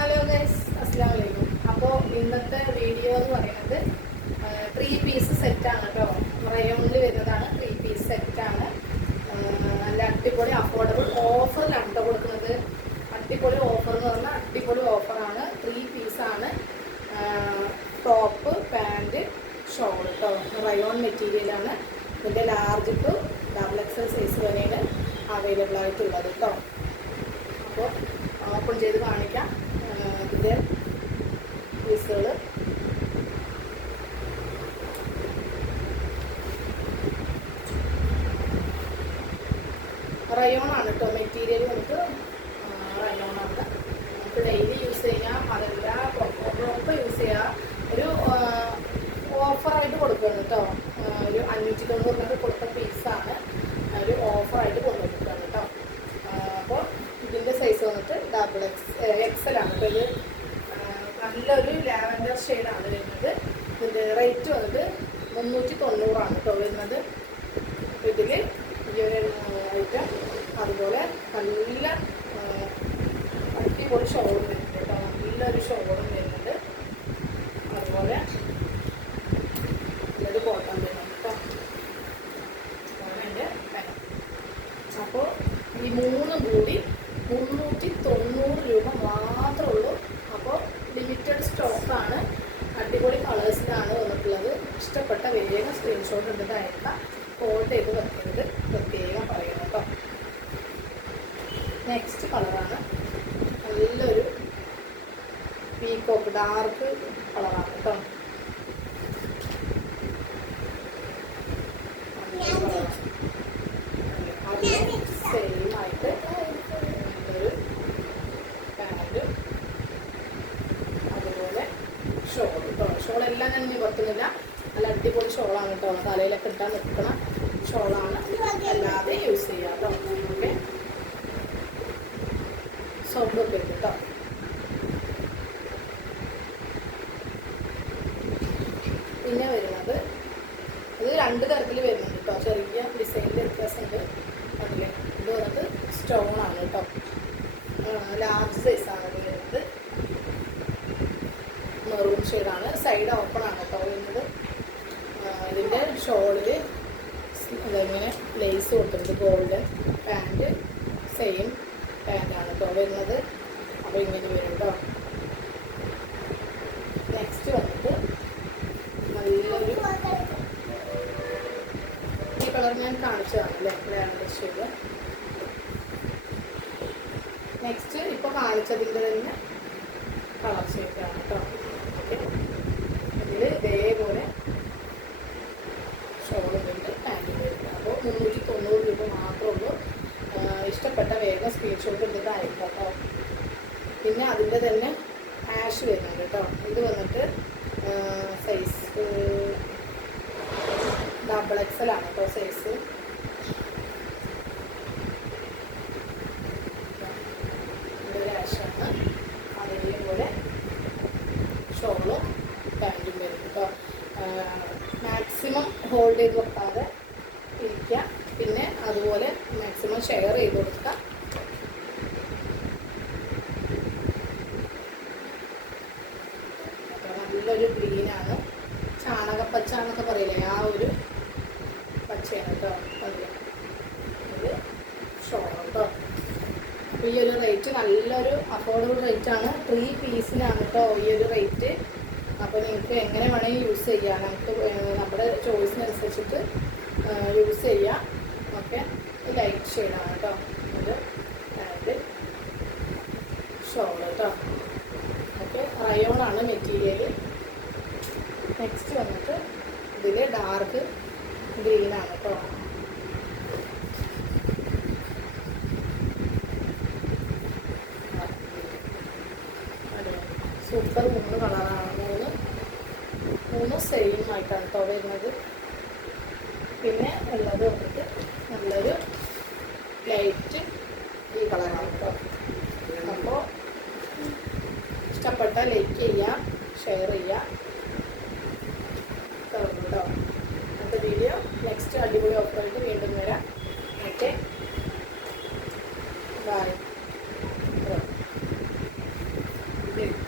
Hello guys, അസ്സലാമു അലൈക്കും. അപ്പോൾ ഇന്നത്തെ വീഡിയോ എന്ന് പറയുന്നത് 3 പീസ് സെറ്റാണ് കേട്ടോ. റയോണിൽ വരുന്നതാണ്. 3 പീസ് സെറ്റാണ്. നല്ല അടിപൊളി അഫോർഡബിൾ ഓഫറിലാണ് കേട്ടോ കൊടുക്കുന്നത്. അടിപൊളി ഓഫർ എന്ന് പറഞ്ഞാൽ അടിപൊളി ഓഫറാണ്. 3 പീസാണ്. ടോപ്പ്, പാൻറ്റ്, ഷോൾ കേട്ടോ. റയോൺ മെറ്റീരിയലാണ്. ഇതിൻ്റെ ലാർജ് ടു XXL സൈസ് വരെയാണ് അവൈലബിൾ ആയിട്ടുള്ളത് കേട്ടോ. അപ്പോൾ ഓപ്പൺ ചെയ്ത് കാണിക്കാം ഇതിൻ്റെ പീസുകൾ. റയോണാണ് കേട്ടോ മെറ്റീരിയൽ. നമുക്ക് റയോണാണ്. നമുക്ക് ഡെയിലി യൂസ് ചെയ്യാം. അതല്ല പ്രോപ്പർ യൂസ് ചെയ്യാം. ഒരു ഓഫറായിട്ട് കൊടുക്കുന്നത് കേട്ടോ. ഒരു 590 കൊടുത്ത പീസാണ്. ഒരു ഓഫറായിട്ട് കൊണ്ടുവന്നിട്ടാണ് കേട്ടോ. അപ്പോൾ ഇതിൻ്റെ സൈസ് വന്നിട്ട് XL ആണ് കേട്ടോ. ഇത് നല്ലൊരു ലാവൻഡർ ഷെയ്ഡാണ് വരുന്നത്. ഇതിൻ്റെ റേറ്റ് വന്നിട്ട് 390 കേട്ടോ വരുന്നത്. അപ്പോൾ ഇതിൽ ഈ ഒരു ഐറ്റം അതുപോലെ നല്ല അടിപൊളി ഷോളും വരുന്നുണ്ട് കേട്ടോ. നല്ലൊരു ഷോളും വരുന്നുണ്ട്. അതുപോലെ നല്ലൊരു കോട്ടൺ വരുന്നുണ്ട് കേട്ടോ. അതിൻ്റെ അപ്പോൾ ഈ മൂന്നും കൂടി 390 രൂപ മാത്രമേ ഉള്ളൂ. അപ്പോൾ ലിമിറ്റഡ് സ്റ്റോക്കാണ്. അടിപൊളി കളേഴ്സിലാണ് വന്നിട്ടുള്ളത്. ഇഷ്ടപ്പെട്ട വേഗം സ്ക്രീൻഷോട്ട് എടുത്ത് അയക്കാം. കോൾ ചെയ്ത് വെക്കുന്നത് പ്രത്യേകം പറയുന്നു കേട്ടോ. നെക്സ്റ്റ് കളറാണ് നല്ലൊരു പീക്കോക്ക് ഡാർക്ക് കളറാണ് കേട്ടോ. അതിന് സെയിം ആയിട്ട് ഒരു പാൻറ്റ് അതുപോലെ ഷോൾ കേട്ടോ. ഷോളെല്ലാം ഞാൻ നിവർത്തുന്നില്ല. നല്ല അടിപൊളി ഷോളാണ് കേട്ടോ. തലയിലൊക്കെ ഇട്ടാൽ നിൽക്കണ ഷോളാണ്. അല്ലാതെ യൂസ് ചെയ്യാം കേട്ടോ. ഓക്കെ, സോപ്പൊക്കെ ഉണ്ട് കേട്ടോ. പിന്നെ വരുന്നത് ഇത് 2 തരത്തിൽ വരുന്നുണ്ട് കേട്ടോ. ചെറിയ ഡിസൈനിൽ വ്യത്യാസമുണ്ട്. അതിൽ ഇത് വന്നിട്ട് സ്റ്റോൺ ആണ് കേട്ടോ. ലാർജ് സൈസാണ് ഇത് വരുന്നത്. മെറൂൺ ഷെയ്ഡാണ്. സൈഡ് ഓപ്പൺ ആണ് കേട്ടോ വരുന്നത്. ഇതിൻ്റെ ഷോളിൽ ഇതെങ്ങനെ ലേസ് കൊടുത്തിട്ടുണ്ട്. ഗോൾഡൻ പാൻറ്റ് സെയിം പാൻറ്റാണ് കേട്ടോ വരുന്നത്. അപ്പോൾ ഇങ്ങനെ വരും കേട്ടോ. നെക്സ്റ്റ് വന്നിട്ട് നല്ലൊരു ഈ കളർ ഞാൻ കാണിച്ചതാണ് അല്ലേ, ലാവൻഡർ ഷെയ്ഡ്. നെക്സ്റ്റ് ഇപ്പോൾ കാണിച്ചതിൻ്റെ തന്നെ കളർ ഷെയ്ഡാണ് കേട്ടോ. ഓക്കെ, ഇതിൽ ഇതേപോലെ ഷോളും ഉണ്ട്, പാൻറ്റും വരുന്നത്. അപ്പോൾ 390 രൂപ മാത്രമേ ഉള്ളൂ. ഇഷ്ടപ്പെട്ട വേഗം സ്ക്രീൻഷോട്ട് എടുത്തിട്ട് അയക്കാം കേട്ടോ. പിന്നെ അതിൻ്റെ തന്നെ ആഷ് വരുന്നുണ്ട് കേട്ടോ. ഇത് വന്നിട്ട് സൈസ് XXL ആണ് കേട്ടോ സൈസ്. ഇതൊരു ആഷാണ്. അതേപോലെ ഷോളും പാൻറ്റും വരും കേട്ടോ. മാക്സിമം ഹോൾഡ് ചെയ്ത് വെക്കാതെ ഇരിക്കുക. പിന്നെ അതുപോലെ മാക്സിമം ഷെയർ ചെയ്ത് കൊടുക്കുക. നല്ലൊരു ഗ്രീനാണ്. ചാണകപ്പച്ച എന്നൊക്കെ പറയില്ലേ, ആ ഒരു പച്ചയാണ് കേട്ടോ. ഇത് ഷോൾ കേട്ടോ. അപ്പോൾ ഈ ഒരു റേറ്റ് നല്ലൊരു അഫോർഡബിൾ റേറ്റാണ്. 3 പീസിനാണ് കേട്ടോ ഈ ഒരു റേറ്റ്. അപ്പോൾ നിങ്ങൾക്ക് എങ്ങനെ വേണമെങ്കിൽ യൂസ് ചെയ്യാം. നമുക്ക് നമ്മുടെ ചോയ്സിനനുസരിച്ചിട്ട് യൂസ് ചെയ്യാം. ഓക്കെ, ലൈറ്റ് ഷെയ്ഡാണ് കേട്ടോ. ഇത് പാൻറ്റ് ഷോൾ കേട്ടോ. ഓക്കെ, റയോണാണ് മെറ്റീരിയൽ. നെക്സ്റ്റ് വന്നിട്ട് ഇതിൽ ഡാർക്ക് ഗ്രീനാണ് കേട്ടോ. സൂപ്പർ 3 കളറാണ്. മൂന്ന് സെയിം ആയിട്ടാണ് കേട്ടോ വരുന്നത്. പിന്നെ ഉള്ളത് വന്നിട്ട് നല്ലൊരു ലൈറ്റ് ഈ കളറാണ് കേട്ടോ. അപ്പോൾ ഇഷ്ടപ്പെട്ട ലൈക്ക് ചെയ്യുക, ഷെയർ ചെയ്യുക കേട്ടോ. അടുത്ത വീഡിയോ നെക്സ്റ്റ് അടിപൊളി ഓഫറായിട്ട് വീണ്ടും വരാം. Okay, bye. വരും.